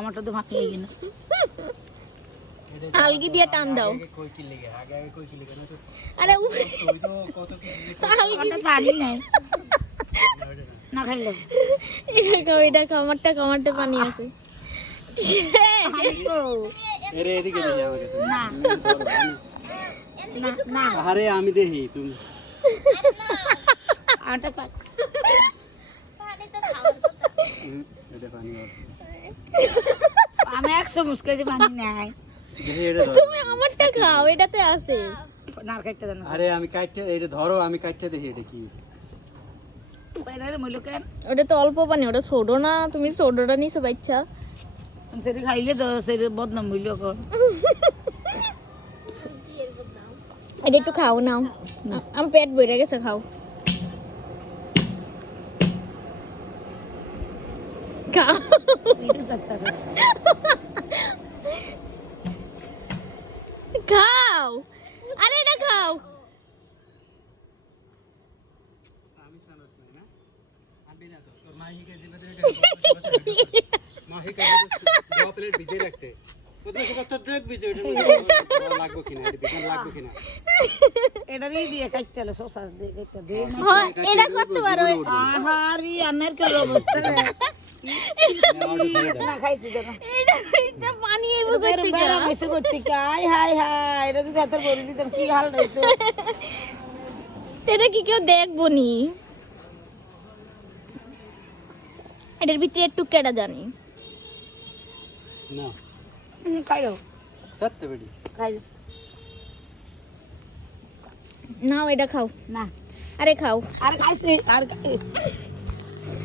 আমারটা তো ভাঙিয়ে গেল। আলগি দিয়ে টান দাও। আরে আলগি পানি নাই না খাইলে এটা কামারটা পানি আছে। আরে আমি দেখি তুমি আমি 100 মুস্কাইছে পানি নাই। তুমি আমারটা খাও, এটাতে আছে। না খাইতে জানো। আরে আমি কাটতে এটা ধরো, আমি কাটতে দেখি এটা কি। বাইরে মইলো কেন? ওটা তো অল্প পানি, ওটা ছোটো না। তুমি ছোটোটা নিছো বাচ্চা। সেটা খাইলে তো সেটা বদনাম হইল কর। এটা একটু খাও নাও, আমার পেট ভরে গেছে, খাও। খাও খাও, আরে এটা খাও। এটারই দিয়ে কাটতে শসা দিয়ে কাটতে দে। হ্যাঁ, এটা করতে পারো। আহারি আনার কি অবস্থা রে। না খাইছি না। এটা পানি এবো বের বের হইছে করতে কাই হাই হাই এটা যদি হাতের বড়ি দিতাম কি হাল হইতো। এটা কি কেউ দেখবো নি? এটার ভিতরে একটু কেডা জানি না। খাইও সত্যি বেডি খাইও নাও, এটা খাও। না আরে খাও। আর খাইছি আর